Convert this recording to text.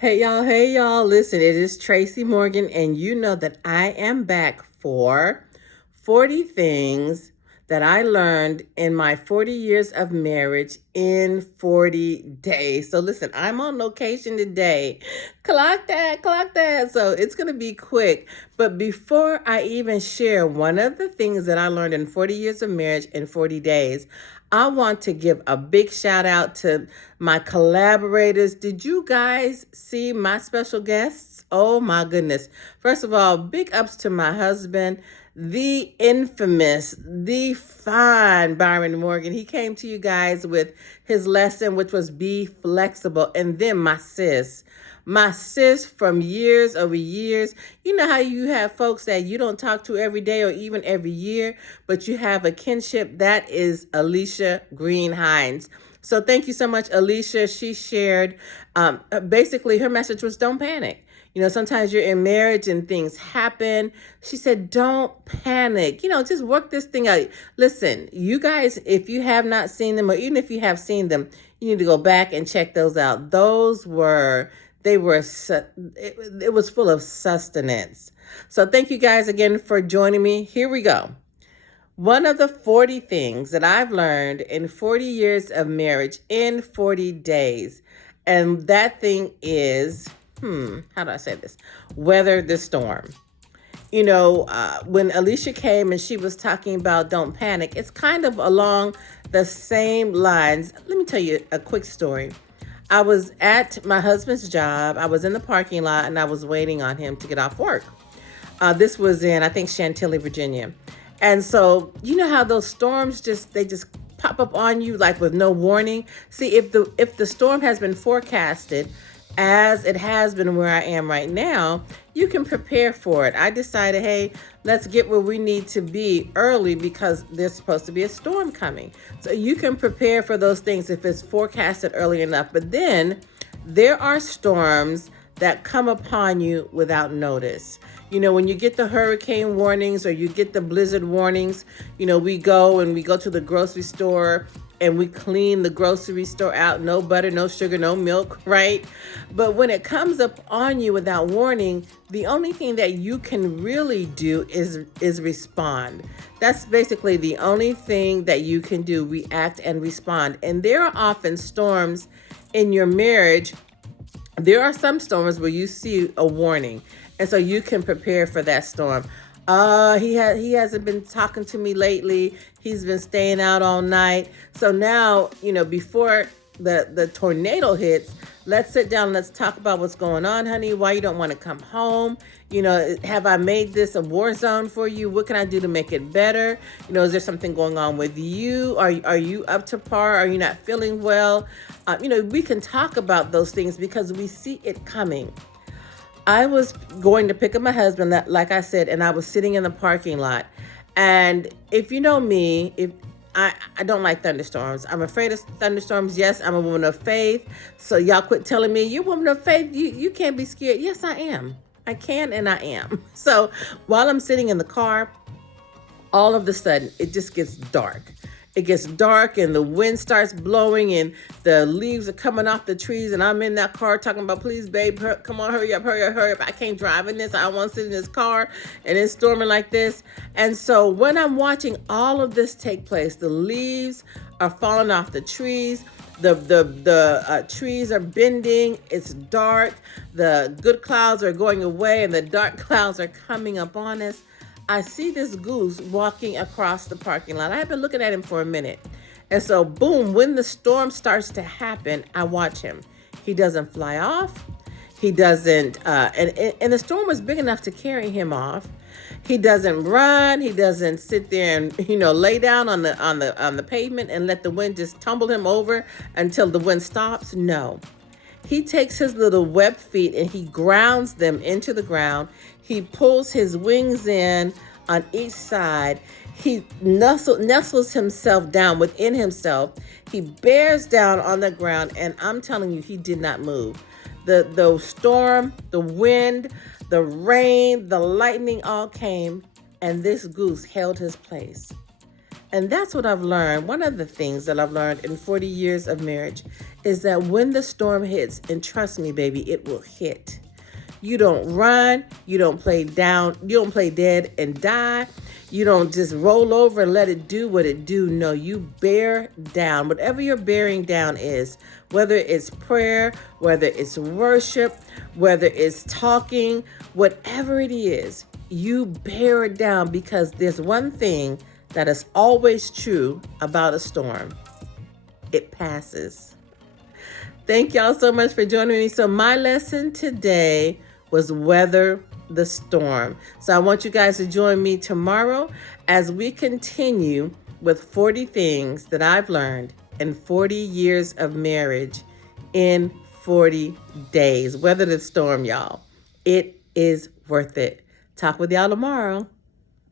Hey y'all. Listen, it is Tracy Morgan, and you know that I am back for 40 things that I learned in my 40 years of marriage in 40 days. So, listen, I'm on location today. Clock that, clock that. So, it's going to be quick. But before I even share one of the things that I learned in 40 years of marriage in 40 days, I want to give a big shout out to my collaborators. Did you guys see my special guests? Oh my goodness. First of all, big ups to my husband, the infamous, the fine Byron Morgan. He came to you guys with his lesson, which was be flexible. And then my sis from years over years. You know how you have folks that you don't talk to every day or even every year, but you have a kinship? That is Alicia Green Hines. So thank you so much, Alicia. She shared basically her message was don't panic. You know, sometimes you're in marriage and things happen. She said, don't panic. You know, just work this thing out. Listen, you guys, if you have not seen them, or even if you have seen them, you need to go back and check those out. It was full of sustenance. So thank you guys again for joining me. Here we go. One of the 40 things that I've learned in 40 years of marriage in 40 days. And that thing is, how do I say this? Weather the storm. You know, when Alicia came and she was talking about don't panic, it's kind of along the same lines. Let me tell you a quick story. I was at my husband's job. I was in the parking lot and I was waiting on him to get off work. This was in, I think, Chantilly, Virginia. And so, you know how those storms they just pop up on you like with no warning. See, if the storm has been forecasted as it has been where I am right now, you can prepare for it. I decided, hey, let's get where we need to be early because there's supposed to be a storm coming. So you can prepare for those things if it's forecasted early enough. But then there are storms that come upon you without notice. You know, when you get the hurricane warnings or you get the blizzard warnings, you know, we go to the grocery store and we clean the grocery store out. No butter, no sugar, no milk, right? But when it comes up on you without warning, the only thing that you can really do is respond. That's basically the only thing that you can do, react and respond. And there are often storms in your marriage. There are some storms where you see a warning, and so you can prepare for that storm. He hasn't been talking to me lately. He's been staying out all night. So now, you know, before the tornado hits, let's sit down and let's talk about what's going on, honey. Why you don't want to come home? You know, have I made this a war zone for you? What can I do to make it better? You know, is there something going on with you? Are you up to par? Are you not feeling well? You know, we can talk about those things because we see it coming. I was going to pick up my husband, like I said, and I was sitting in the parking lot. And if you know me, if I don't like thunderstorms. I'm afraid of thunderstorms. Yes, I'm a woman of faith. So y'all quit telling me you're a woman of faith. You can't be scared. Yes, I am. I can and I am. So while I'm sitting in the car, all of a sudden it just gets dark. It gets dark and the wind starts blowing and the leaves are coming off the trees, and I'm in that car talking about, please, babe, come on, hurry up, hurry up, hurry up. I can't drive in this. I don't want to sit in this car, and it's storming like this. And so when I'm watching all of this take place, the leaves are falling off the trees. The trees are bending. It's dark. The good clouds are going away and the dark clouds are coming up on us. I see this goose walking across the parking lot. I have been looking at him for a minute. And so, boom, when the storm starts to happen, I watch him. He doesn't fly off. He doesn't, and the storm was big enough to carry him off. He doesn't run. He doesn't sit there and, you know, lay down on the pavement and let the wind just tumble him over until the wind stops. No. He takes his little web feet and he grounds them into the ground. He pulls his wings in on each side. He nestles himself down within himself. He bears down on the ground, and I'm telling you, he did not move. The storm, the wind, the rain, the lightning all came, and this goose held his place. And that's what I've learned. One of the things that I've learned in 40 years of marriage is that when the storm hits, and trust me, baby, it will hit. You don't run, you don't play down, you don't play dead and die. You don't just roll over and let it do what it do. No, you bear down. Whatever your bearing down is, whether it's prayer, whether it's worship, whether it's talking, whatever it is, you bear it down, because there's one thing that is always true about a storm. It passes. Thank y'all so much for joining me. So my lesson today was weather the storm. So I want you guys to join me tomorrow as we continue with 40 things that I've learned in 40 years of marriage in 40 days. Weather the storm, y'all. It is worth it. Talk with y'all tomorrow.